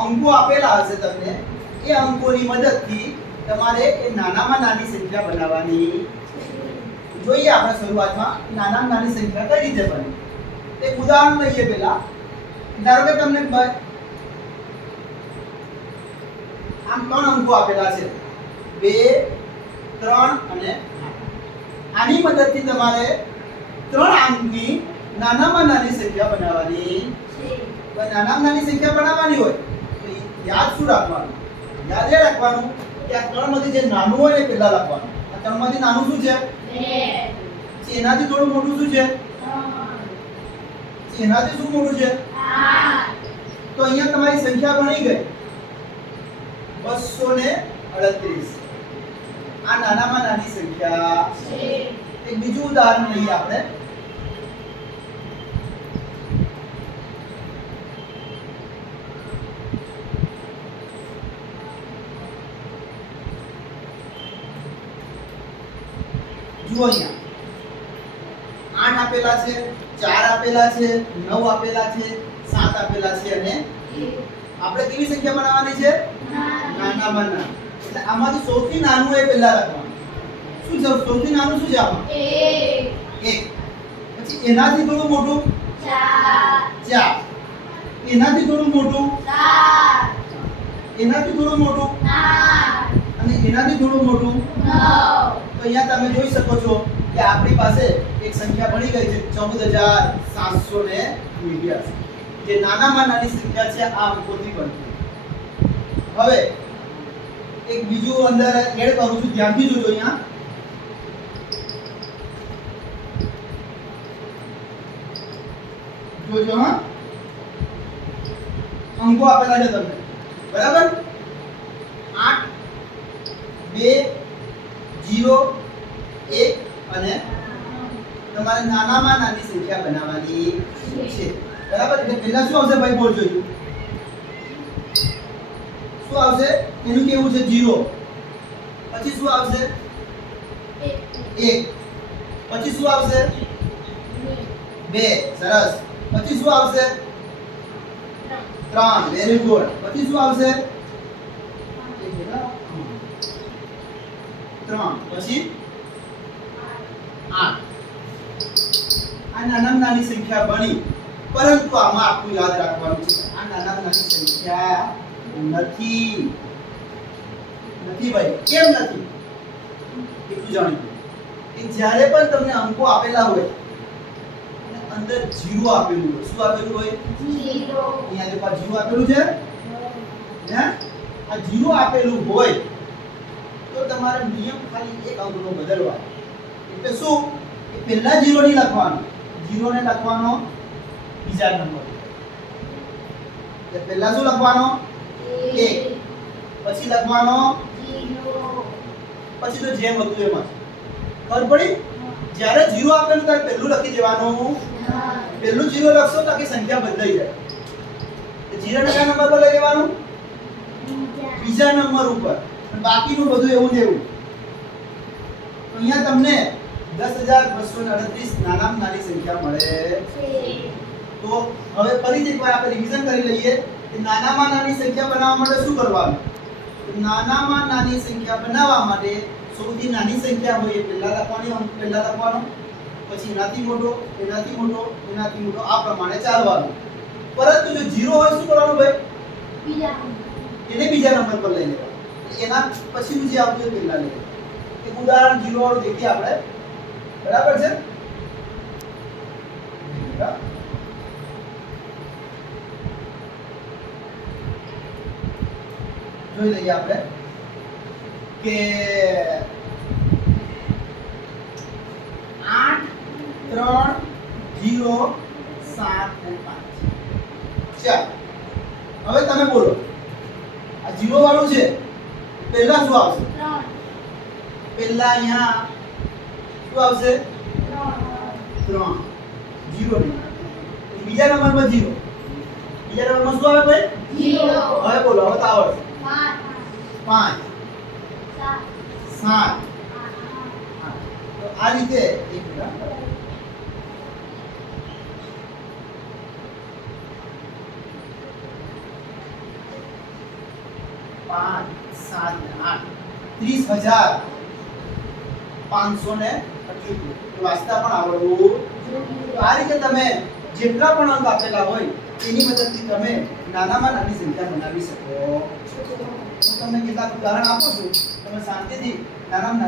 અંકો આપેલા હશે તમને, એ અંકોની મદદથી તમારે એ નાનામાં નાની સંખ્યા બનાવવાની. જોઈએ આપણે શરૂઆતમાં નાનામાં નાની સંખ્યા કઈ રીતે બને. એક ઉદાહરણ લઈએ પહેલા. ધારો કે તમને આમ 3 અંકો આપેલા છે, 2 3 અને 8. આની મદદથી તમારે 3 અંકની નાનામાં નાની સંખ્યા બનાવવાની છે. નાનામાં નાની સંખ્યા બનાવવાની હોય તો યાદ શું રાખવાનું? યાદ એ રાખવાનું કે આ 3 માંથી જે નાનું હોય ને પહેલા લખવાનું. આ 3 માંથી નાનું શું છે? 2. એનાથી થોડું મોટું શું છે? 3. એનાથી શું મોટું છે? 8. તો અહીંયા તમારી સંખ્યા બની ગઈ 238. આ નાનામાં નાની સંખ્યા છે. એક બીજું ઉદાહરણ લઈએ આપણે. જુઓ અહીંયા 8 આપેલા છે, 4 આપેલા છે, 9 આપેલા છે, 7 આપેલા છે અને આપણે કેવી સંખ્યા બનાવવાની છે? નાનામાં નાની. એટલે આમાંથી સૌથી નાનું એ પહેલા લખવાનું. શું છે સૌથી નાનું? શું છે આમાં? 1. પછી એનાથી થોડું મોટું 4. એનાથી થોડું મોટું 7. એનાથી થોડું મોટું 8. અને એનાથી થોડું મોટું 9. તો અહીંયા તમે જોઈ શકો છો કે આપણી પાસે એક સંખ્યા બની ગઈ છે 14789, જે નાનામાં નાની સંખ્યા છે આ અંકોથી બનતી. હવે એક બીજું અંદર એડ કરું છું, ધ્યાનથી જોજો. અહીંયા જોજો. હા, અંકો આપેલા છે તમને, બરાબર? 8 2 0 1 અને તમારે નાનામાં નાની સંખ્યા બનાવવાની છે, બરાબર? એટલે પહેલા શું આવશે ભાઈ? બોલ જોજો. શું આવશે? એનું કેવું છે? 0. પછી શું આવશે? 1. પછી શું આવશે? 2. સરસ. પછી શું આવશે? 3. Very good. પછી શું આવશે? 3. પછી 8. આ નાનામાં નાની સંખ્યા બની, પરંતુ આમાં આપણું યાદ રાખવાનું છે આ નાનામાં નાની સંખ્યા નથી. નથી ભાઈ. કેમ નથી? એટલું જાણ્યું કે જ્યારે પણ તમને અંકો આપેલા હોય અને અંદર 0 આપેલું હોય. શું આપેલું હોય? 0. અહીંયા જે પાછું 0 આપેલું છે હે, આ 0 આપેલું હોય તો તમારે નિયમ ખાલી એક અંકનો બદલવાનો. એટલે શું? કે પહેલા 0 નહીં લખવાનો, 0 ને લખવાનો બીજા નંબર. એટલે પહેલા શું લખવાનો? 1. પછી લખવાનો 0. પછી તો જેમ હતું એમ જ. ખબર પડી? જ્યારે 0 આપેલું ત્યારે પહેલું લખી દેવાનું. પહેલું 0 લખશો તો આખી સંખ્યા બદલાઈ જાય. તો 0 ને કયા નંબર પર લઈ લેવાનું? બીજા નંબર ઉપર. બાકીનું બધું એવું ને એવું. તો અહીંયા તમને 10238 નાનામાં નાની સંખ્યા મળે છે. તો હવે ફરીથી એકવાર આપણે રિવિઝન કરી લઈએ કે નાનામાં નાની સંખ્યા બનાવવા માટે શું કરવાનું? નાનામાં નાની સંખ્યા બનાવવા માટે સૌથી નાની સંખ્યા હોય એ પહેલા લખવાની, અંક પહેલા લખવાનો, પછી એનાથી મોટો, એનાથી મોટો, એનાથી મોટો, આ પ્રમાણે ચાલવાનું. પરંતુ જો 0 હોય શું કરવાનું ભાઈ? એને બીજા નંબર પર લઈ લેવાનું. એના પછીનું જે આવતું એ પહેલા લઈ લેવાનું. એક ઉદાહરણ 0 વાળું દેખીએ આપણે, બરાબર છે? જોઈ લઈએ આપણે કે 8 3 0 7 અને 5. ચાલો હવે તમે બોલો, આ 0 વાળું છે પહેલા શું આવશે? 3. પહેલા અહીંયા શું આવશે? 3. 0 નહીં. બીજા નંબરમાં 0. બીજા નંબરમાં શું આવે ભાઈ? 0. હવે બોલો, હવે તો આવડશે. 5 7 તો આ રીતે એક 5 7 ને 8 30,578 વાંચતા પણ આવડવું જોઈએ. તો આ રીતે તમે જેટલા પણ અંક આપેલા હોય તેની મદદથી તમે નાનામાં નાની સંખ્યા બનાવી શકો છો. હું તમને કેટલાક ઉદાહરણ આપું છું, તમે શાંતિથી નાનામાં નાની